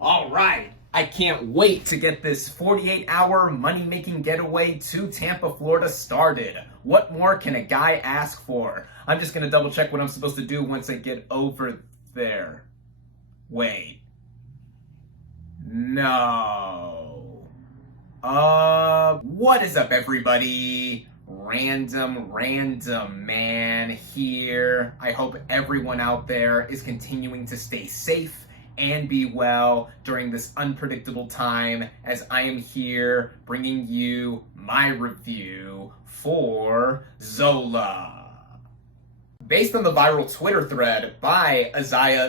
All right, I can't wait to get this 48-hour money-making getaway to Tampa, Florida started. What more can a guy ask for? I'm just gonna double check what I'm supposed to do once I get over there. Wait. No. What is up, everybody? RandomRandomMan here. I hope everyone out there is continuing to stay safe and be well during this unpredictable time, as I am here bringing you my review for Zola. Based on the viral Twitter thread by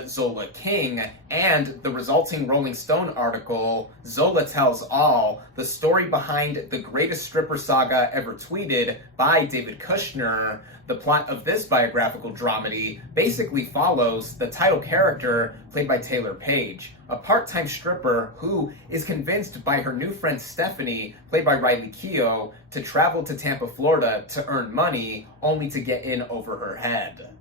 Zola King and the resulting Rolling Stone article, Zola Tells All, the story behind the greatest stripper saga ever tweeted by David Kushner, the plot of this biographical dramedy basically follows the title character, played by Taylor Page, a part-time stripper who is convinced by her new friend Stephanie, played by Riley Keough, to travel to Tampa, Florida to earn money, only to get in over her head.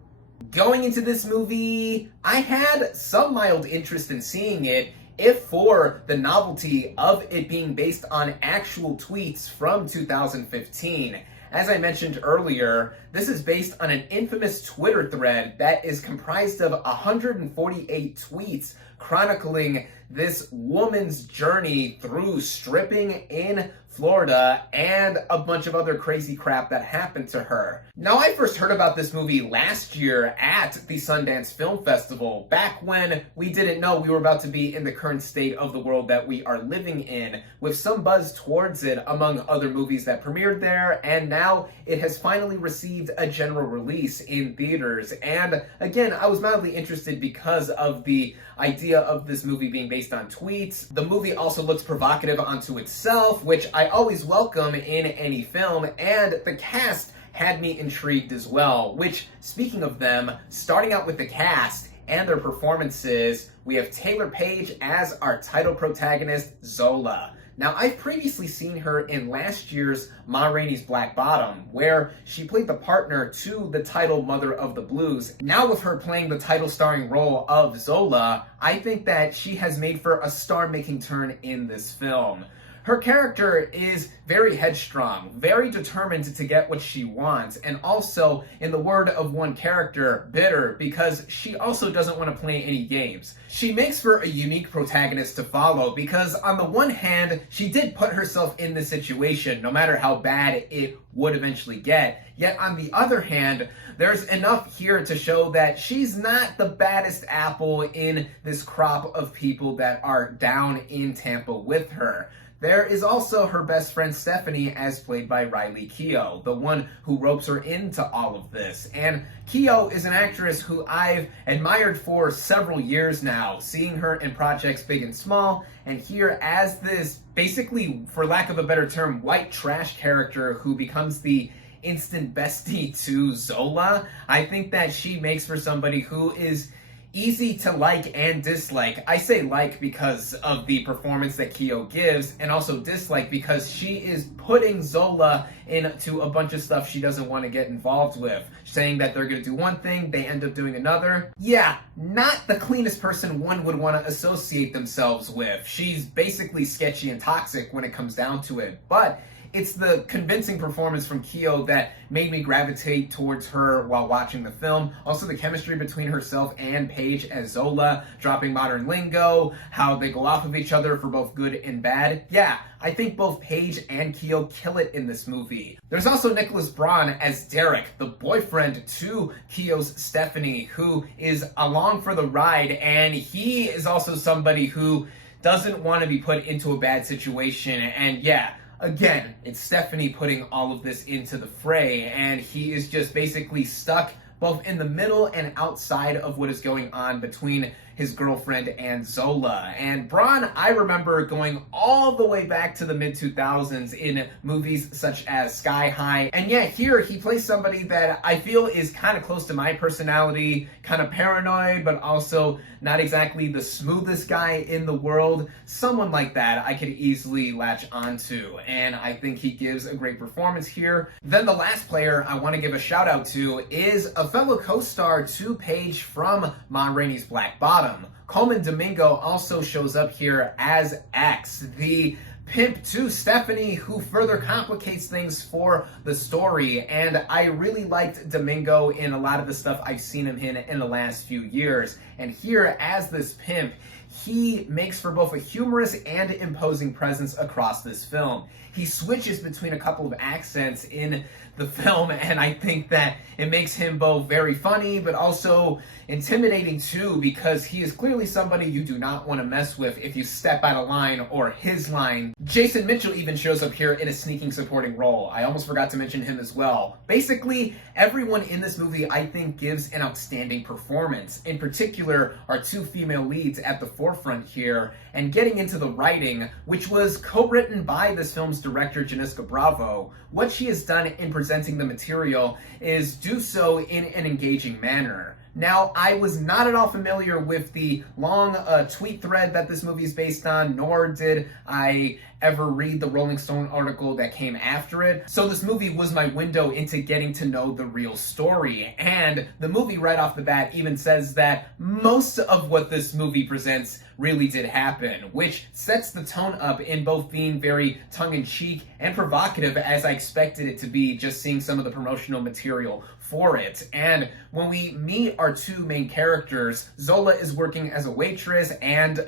Going into this movie, I had some mild interest in seeing it, if for the novelty of it being based on actual tweets from 2015. As I mentioned earlier, this is based on an infamous Twitter thread that is comprised of 148 tweets chronicling this woman's journey through stripping in Florida and a bunch of other crazy crap that happened to her. Now, I first heard about this movie last year at the Sundance Film Festival, back when we didn't know we were about to be in the current state of the world that we are living in, with some buzz towards it among other movies that premiered there, and now it has finally received a general release in theaters. And again, I was mildly interested because of the idea of this movie being based on tweets. The movie also looks provocative unto itself, which I always welcome in any film, and the cast had me intrigued as well, which, speaking of them, starting out with the cast and their performances, we have Taylor Page as our title protagonist, Zola. Now, I've previously seen her in last year's Ma Rainey's Black Bottom, where she played the partner to the title Mother of the Blues. Now, with her playing the title starring role of Zola, I think that she has made for a star-making turn in this film. Her character is very headstrong, very determined to get what she wants, and also, in the word of one character, bitter, because she also doesn't want to play any games. She makes for a unique protagonist to follow because, on the one hand, she did put herself in this situation, no matter how bad it would eventually get. Yet, on the other hand, there's enough here to show that she's not the baddest apple in this crop of people that are down in Tampa with her. There is also her best friend Stephanie, as played by Riley Keough, the one who ropes her into all of this. And Keough is an actress who I've admired for several years now, seeing her in projects big and small, and here as this, basically, for lack of a better term, white trash character who becomes the instant bestie to Zola. I think that she makes for somebody who is easy to like and dislike. I say like because of the performance that Keough gives, and also dislike because she is putting Zola into a bunch of stuff she doesn't want to get involved with. Saying that they're going to do one thing, they end up doing another. Yeah, not the cleanest person one would want to associate themselves with. She's basically sketchy and toxic when it comes down to it, but it's the convincing performance from Keough that made me gravitate towards her while watching the film. Also, the chemistry between herself and Paige as Zola, dropping modern lingo, how they go off of each other for both good and bad. Yeah, I think both Paige and Keough kill it in this movie. There's also Nicholas Braun as Derek, the boyfriend to Keough's Stephanie, who is along for the ride, and he is also somebody who doesn't want to be put into a bad situation. And yeah, again, it's Stephanie putting all of this into the fray, and he is just basically stuck both in the middle and outside of what is going on between his girlfriend and Zola. And Braun, I remember going all the way back to the mid-2000s in movies such as Sky High. And yeah, here he plays somebody that I feel is kind of close to my personality, kind of paranoid, but also not exactly the smoothest guy in the world. Someone like that I could easily latch onto, and I think he gives a great performance here. Then the last player I want to give a shout out to is a fellow co-star to Paige from Ma Rainey's Black Bottom. bottom. Coleman Domingo also shows up here as X, the pimp to Stephanie, who further complicates things for the story. And I really liked Domingo in a lot of the stuff I've seen him in the last few years. And here, as this pimp, he makes for both a humorous and imposing presence across this film. He switches between a couple of accents in the film, and I think that it makes him both very funny but also intimidating too, because he is clearly somebody you do not want to mess with if you step out of line or his line. Jason Mitchell even shows up here in a sneaking supporting role. I almost forgot to mention him as well. Basically, everyone in this movie I think gives an outstanding performance. In particular, our two female leads at the forefront here, and getting into the writing, which was co-written by this film's director, Janiska Bravo. What she has done in presenting the material is do so in an engaging manner. Now, I was not at all familiar with the long tweet thread that this movie is based on, nor did I ever read the Rolling Stone article that came after it. So this movie was my window into getting to know the real story. And the movie right off the bat even says that most of what this movie presents really did happen, which sets the tone up in both being very tongue-in-cheek and provocative, as I expected it to be just seeing some of the promotional material for it. And when we meet our two main characters, Zola is working as a waitress and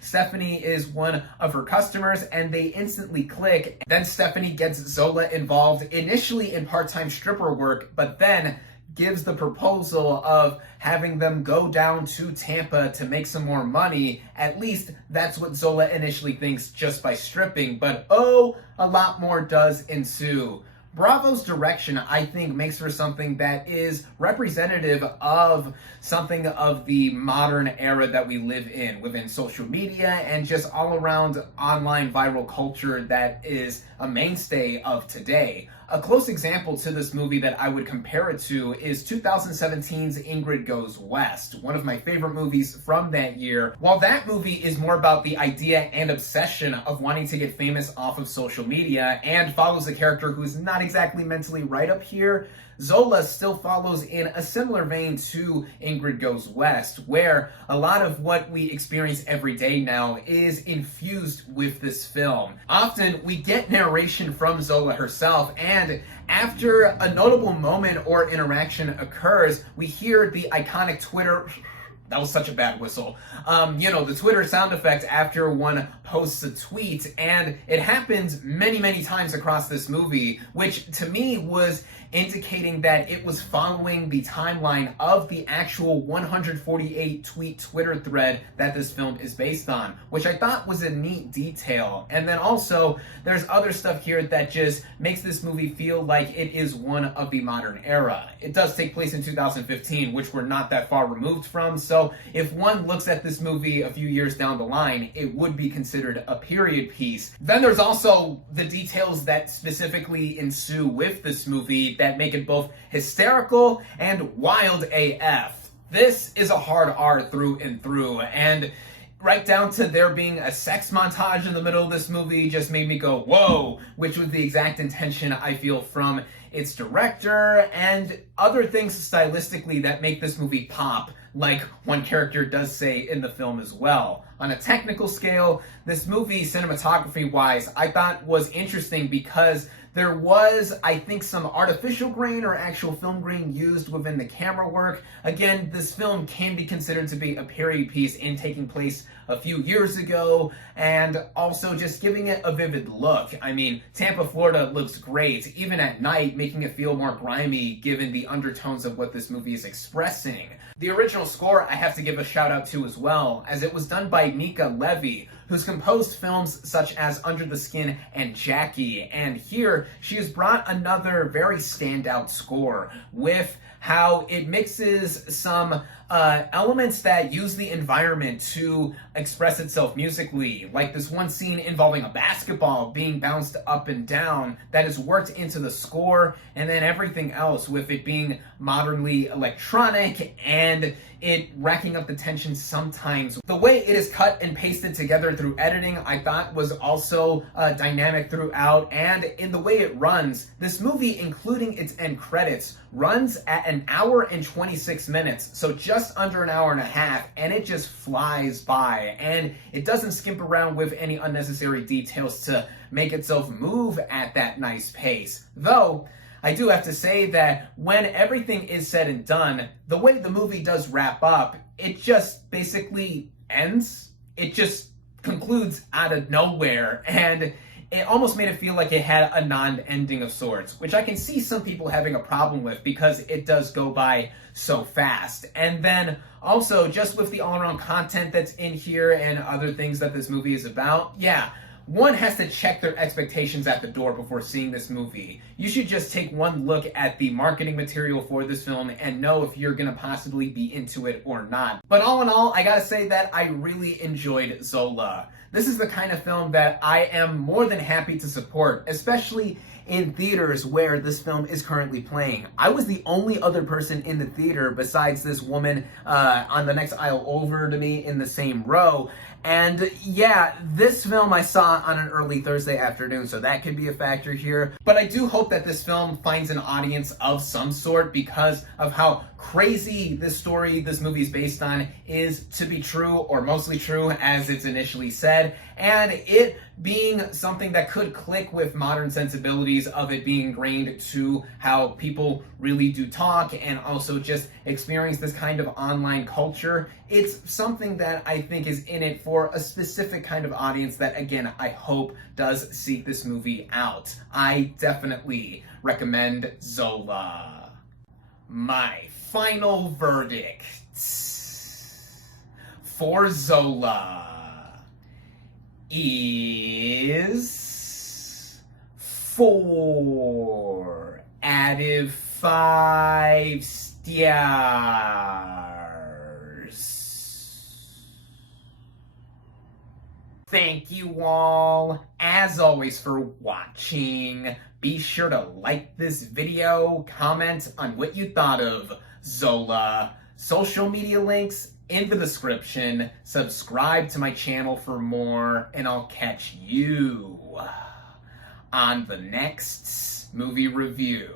Stephanie is one of her customers, and they instantly click. Then Stephanie gets Zola involved initially in part-time stripper work, but then gives the proposal of having them go down to Tampa to make some more money. At least that's what Zola initially thinks just by stripping, but oh, a lot more does ensue. Bravo's direction, I think, makes for something that is representative of something of the modern era that we live in, within social media and just all around online viral culture that is a mainstay of today. A close example to this movie that I would compare it to is 2017's Ingrid Goes West, one of my favorite movies from that year. While that movie is more about the idea and obsession of wanting to get famous off of social media and follows a character who's not exactly mentally right up here, Zola still follows in a similar vein to Ingrid Goes West, where a lot of what we experience every day now is infused with this film. Often we get narration from Zola herself, and after a notable moment or interaction occurs, we hear the iconic Twitter... That was such a bad whistle. The Twitter sound effect after one posts a tweet, and it happens many, many times across this movie, which to me was indicating that it was following the timeline of the actual 148 tweet Twitter thread that this film is based on, which I thought was a neat detail. And then also, there's other stuff here that just makes this movie feel like it is one of the modern era. It does take place in 2015, which we're not that far removed from, so if one looks at this movie a few years down the line, it would be considered a period piece. Then there's also the details that specifically ensue with this movie that make it both hysterical and wild AF. This is a hard R through and through, and right down to there being a sex montage in the middle of this movie just made me go, whoa, which was the exact intention I feel from its director, and other things stylistically that make this movie pop, like one character does say in the film as well. On a technical scale, this movie, cinematography-wise, I thought was interesting because there was, I think, some artificial grain or actual film grain used within the camera work. Again, this film can be considered to be a period piece in taking place a few years ago, and also just giving it a vivid look. I mean, Tampa, Florida looks great, even at night, making it feel more grimy given the undertones of what this movie is expressing. The original score I have to give a shout out to as well, as it was done by Mika Levy, who's composed films such as Under the Skin and Jackie, and here she has brought another very standout score with how it mixes some elements that use the environment to express itself musically, like this one scene involving a basketball being bounced up and down that is worked into the score, and then everything else with it being modernly electronic and it racking up the tension sometimes. The way it is cut and pasted together through editing, I thought was also dynamic throughout, and in the way it runs, this movie, including its end credits, runs at an hour and 26 minutes, so just under an hour and a half, and it just flies by, and it doesn't skimp around with any unnecessary details to make itself move at that nice pace. Though, I do have to say that when everything is said and done, the way the movie does wrap up, it just basically ends. It just concludes out of nowhere, and it almost made it feel like it had a non-ending of sorts, which I can see some people having a problem with because it does go by so fast. And then also, just with the all-around content that's in here and other things that this movie is about, yeah, one has to check their expectations at the door before seeing this movie. You should just take one look at the marketing material for this film and know if you're gonna possibly be into it or not. But all in all, I gotta say that I really enjoyed Zola. This is the kind of film that I am more than happy to support, especially in theaters where this film is currently playing. I was the only other person in the theater besides this woman on the next aisle over to me in the same row. And yeah, this film I saw on an early Thursday afternoon, so that could be a factor here. But I do hope that this film finds an audience of some sort because of how crazy this story this movie is based on is to be true, or mostly true as it's initially said, and it being something that could click with modern sensibilities of it being ingrained to how people really do talk and also just experience this kind of online culture. It's something that I think is in it for a specific kind of audience that, again, I hope does seek this movie out. I definitely recommend Zola. My final verdict for Zola is 4 out of 5 stars. Thank you all, as always, for watching. Be sure to like this video, comment on what you thought of Zola, social media links in the description, subscribe to my channel for more, and I'll catch you on the next movie review.